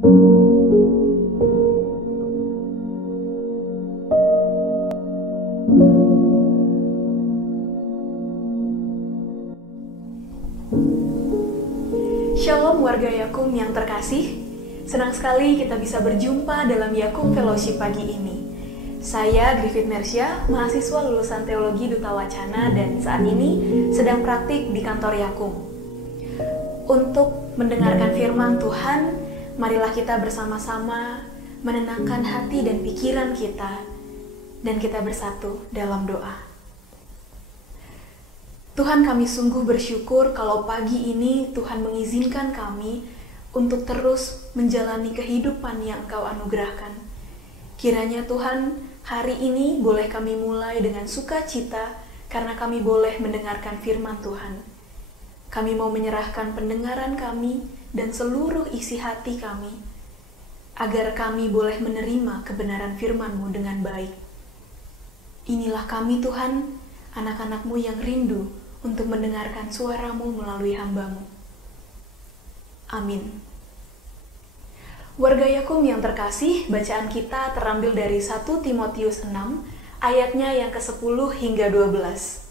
Shalom warga Yakum yang terkasih, senang sekali kita bisa berjumpa dalam Yakum Fellowship pagi ini. Saya Griffith Mersya, mahasiswa lulusan Teologi Duta Wacana dan saat ini sedang praktik di kantor Yakum. Untuk mendengarkan firman Tuhan, marilah kita bersama-sama menenangkan hati dan pikiran kita dan kita bersatu dalam doa. Tuhan, kami sungguh bersyukur kalau pagi ini Tuhan mengizinkan kami untuk terus menjalani kehidupan yang Engkau anugerahkan. Kiranya Tuhan, hari ini boleh kami mulai dengan sukacita karena kami boleh mendengarkan firman Tuhan. Kami mau menyerahkan pendengaran kami dan seluruh isi hati kami, agar kami boleh menerima kebenaran firman-Mu dengan baik. Inilah kami Tuhan, anak-anak-Mu yang rindu untuk mendengarkan suara-Mu melalui hamba-Mu. Amin. Warga Yakum yang terkasih, bacaan kita terambil dari 1 Timotius 6, ayatnya yang ke-10 hingga 12.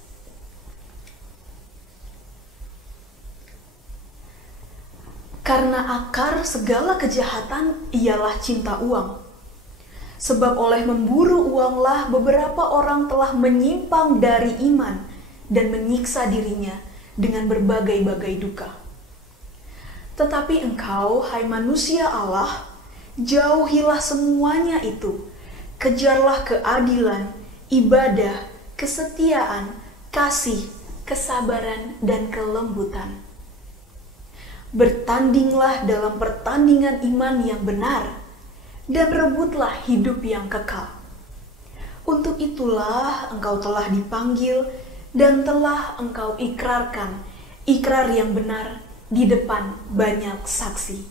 Karena akar segala kejahatan ialah cinta uang. Sebab oleh memburu uanglah beberapa orang telah menyimpang dari iman dan menyiksa dirinya dengan berbagai-bagai duka. Tetapi engkau, hai manusia Allah, jauhilah semuanya itu. Kejarlah keadilan, ibadah, kesetiaan, kasih, kesabaran, dan kelembutan. Bertandinglah dalam pertandingan iman yang benar, dan rebutlah hidup yang kekal. Untuk itulah engkau telah dipanggil dan telah engkau ikrarkan ikrar yang benar di depan banyak saksi.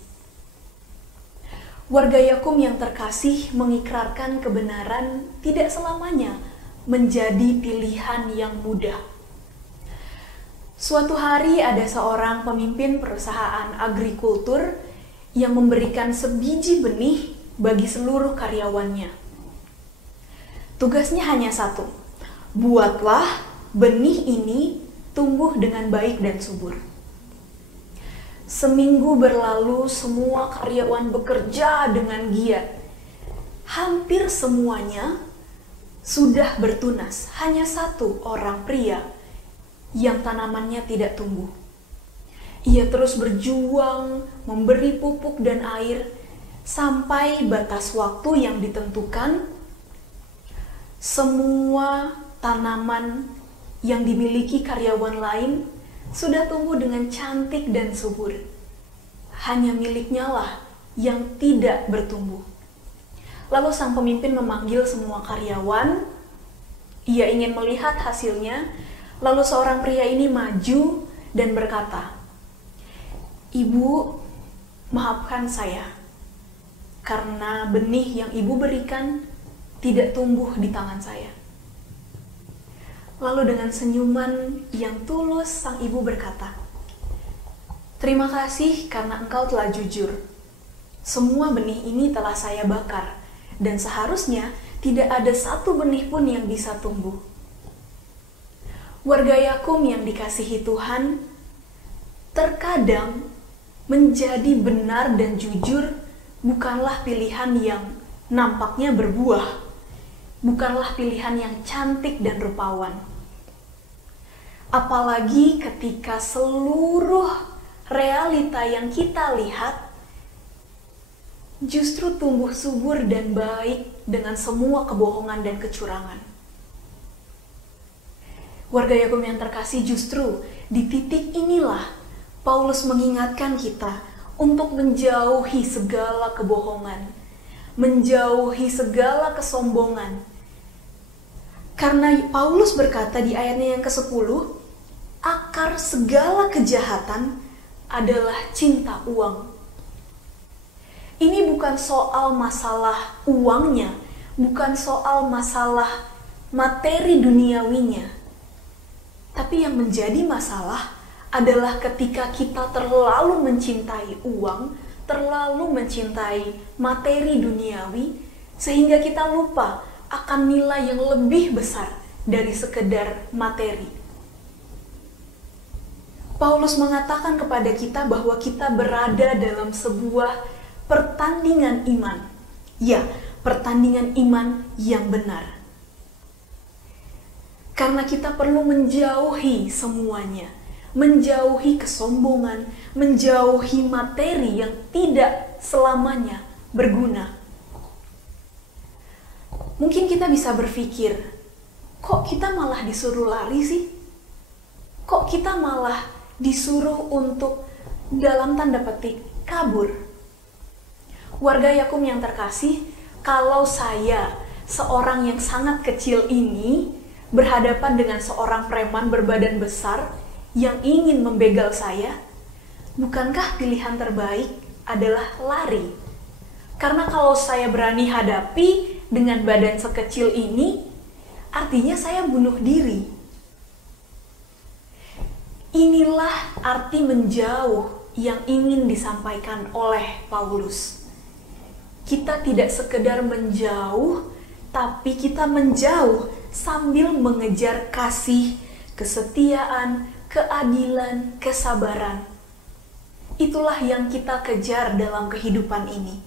Warga Yakum yang terkasih, mengikrarkan kebenaran tidak selamanya menjadi pilihan yang mudah. Suatu hari ada seorang pemimpin perusahaan agrikultur yang memberikan sebiji benih bagi seluruh karyawannya. Tugasnya hanya satu, buatlah benih ini tumbuh dengan baik dan subur. Seminggu berlalu, semua karyawan bekerja dengan giat. Hampir semuanya sudah bertunas, hanya satu orang pria yang tanamannya tidak tumbuh. Ia terus berjuang, memberi pupuk dan air, sampai batas waktu yang ditentukan, semua tanaman yang dimiliki karyawan lain sudah tumbuh dengan cantik dan subur. Hanya miliknya lah yang tidak bertumbuh. Lalu sang pemimpin memanggil semua karyawan. Ia ingin melihat hasilnya. Lalu seorang pria ini maju dan berkata, "Ibu, maafkan saya, karena benih yang ibu berikan tidak tumbuh di tangan saya." Lalu dengan senyuman yang tulus, sang ibu berkata, "Terima kasih karena engkau telah jujur. Semua benih ini telah saya bakar, dan seharusnya tidak ada satu benih pun yang bisa tumbuh." Warga Yakum yang dikasihi Tuhan, terkadang menjadi benar dan jujur bukanlah pilihan yang nampaknya berbuah, bukanlah pilihan yang cantik dan rupawan. Apalagi ketika seluruh realita yang kita lihat justru tumbuh subur dan baik dengan semua kebohongan dan kecurangan. Warga Yakum yang terkasih, justru di titik inilah Paulus mengingatkan kita untuk menjauhi segala kebohongan, menjauhi segala kesombongan. Karena Paulus berkata di ayatnya yang ke-10, akar segala kejahatan adalah cinta uang. Ini bukan soal masalah uangnya, bukan soal masalah materi duniawinya. Tapi yang menjadi masalah adalah ketika kita terlalu mencintai uang, terlalu mencintai materi duniawi sehingga kita lupa akan nilai yang lebih besar dari sekedar materi. Paulus mengatakan kepada kita bahwa kita berada dalam sebuah pertandingan iman. Ya, pertandingan iman yang benar. Karena kita perlu menjauhi semuanya, menjauhi kesombongan, menjauhi materi yang tidak selamanya berguna. Mungkin kita bisa berpikir, kok kita malah disuruh lari sih? Kok kita malah disuruh untuk dalam tanda petik kabur? Warga Yakum yang terkasih, kalau saya, seorang yang sangat kecil ini, berhadapan dengan seorang preman berbadan besar yang ingin membegal saya, bukankah pilihan terbaik adalah lari? Karena kalau saya berani hadapi dengan badan sekecil ini, artinya saya bunuh diri. Inilah arti menjauh yang ingin disampaikan oleh Paulus. Kita tidak sekedar menjauh, tapi kita menjauh sambil mengejar kasih, kesetiaan, keadilan, kesabaran. Itulah yang kita kejar dalam kehidupan ini.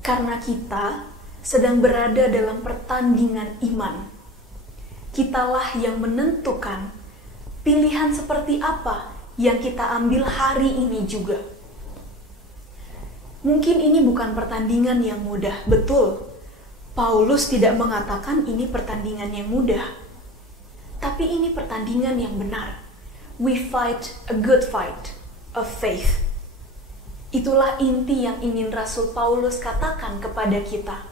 Karena kita sedang berada dalam pertandingan iman. Kitalah yang menentukan pilihan seperti apa yang kita ambil hari ini juga. Mungkin ini bukan pertandingan yang mudah, betul. Paulus tidak mengatakan ini pertandingan yang mudah. Tapi ini pertandingan yang benar. We fight a good fight of faith. Itulah inti yang ingin Rasul Paulus katakan kepada kita.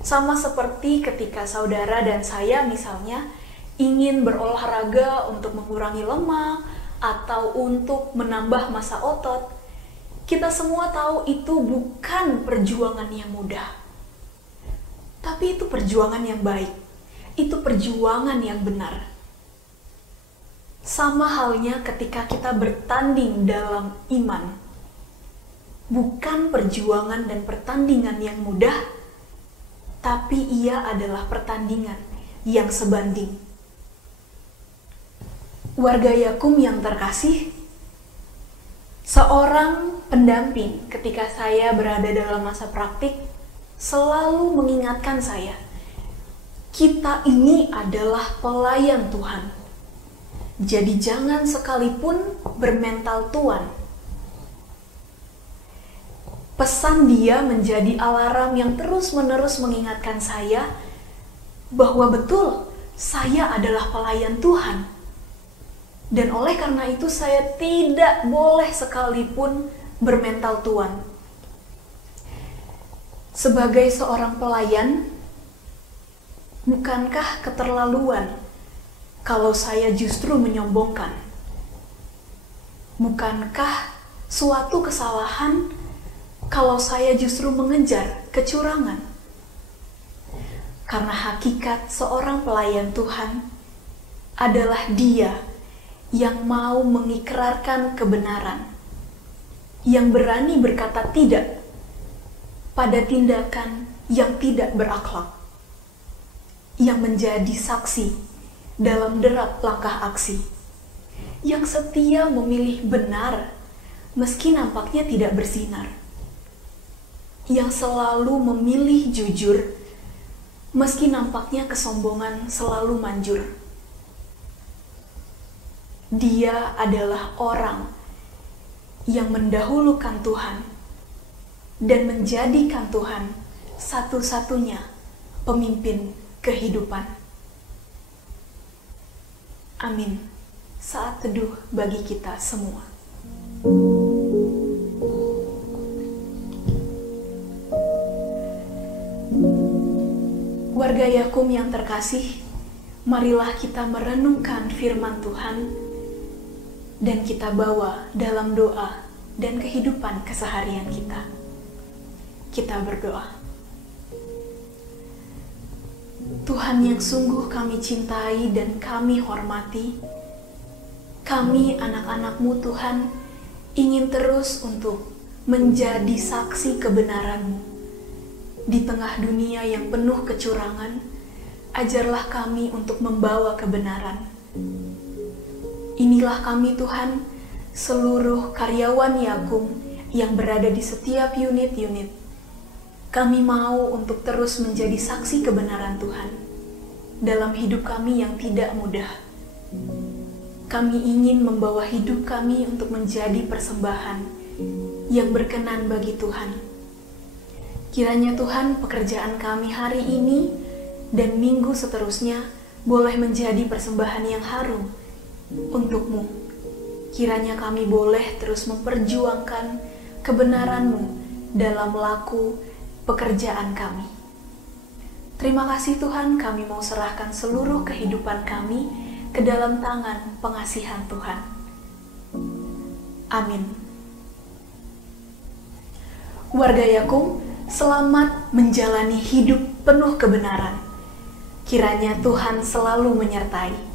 Sama seperti ketika saudara dan saya misalnya ingin berolahraga untuk mengurangi lemak atau untuk menambah massa otot. Kita semua tahu itu bukan perjuangan yang mudah. Tapi itu perjuangan yang baik. Itu perjuangan yang benar. Sama halnya ketika kita bertanding dalam iman. Bukan perjuangan dan pertandingan yang mudah, tapi ia adalah pertandingan yang sebanding. Warga Yakum yang terkasih, seorang pendamping ketika saya berada dalam masa praktik selalu mengingatkan saya, kita ini adalah pelayan Tuhan. Jadi jangan sekalipun bermental tuan. Pesan dia menjadi alarm yang terus-menerus mengingatkan saya bahwa betul, saya adalah pelayan Tuhan. Dan oleh karena itu saya tidak boleh sekalipun bermental tuan. Sebagai seorang pelayan, bukankah keterlaluan kalau saya justru menyombongkan? Bukankah suatu kesalahan kalau saya justru mengejar kecurangan? Karena hakikat seorang pelayan Tuhan adalah dia yang mau mengikrarkan kebenaran, yang berani berkata tidak pada tindakan yang tidak berakhlak, yang menjadi saksi dalam derap langkah aksi, yang setia memilih benar meski nampaknya tidak bersinar, yang selalu memilih jujur meski nampaknya kesombongan selalu manjur. Dia adalah orang yang mendahulukan Tuhan dan menjadikan Tuhan satu-satunya pemimpin kehidupan. Amin. Saat teduh bagi kita semua. Warga Yakum yang terkasih, marilah kita merenungkan firman Tuhan dan kita bawa dalam doa dan kehidupan keseharian kita. Kita berdoa. Tuhan yang sungguh kami cintai dan kami hormati, kami anak-anak-Mu Tuhan ingin terus untuk menjadi saksi kebenaran-Mu. Di tengah dunia yang penuh kecurangan, ajarlah kami untuk membawa kebenaran. Inilah kami Tuhan, seluruh karyawan Yakum yang berada di setiap unit-unit. Kami mau untuk terus menjadi saksi kebenaran Tuhan dalam hidup kami yang tidak mudah. Kami ingin membawa hidup kami untuk menjadi persembahan yang berkenan bagi Tuhan. Kiranya Tuhan, pekerjaan kami hari ini dan minggu seterusnya boleh menjadi persembahan yang harum untuk-Mu. Kiranya kami boleh terus memperjuangkan kebenaran-Mu dalam laku pekerjaan kami. Terima kasih Tuhan, kami mau serahkan seluruh kehidupan kami ke dalam tangan pengasihan Tuhan. Amin. Warga Yakum, selamat menjalani hidup penuh kebenaran. Kiranya Tuhan selalu menyertai.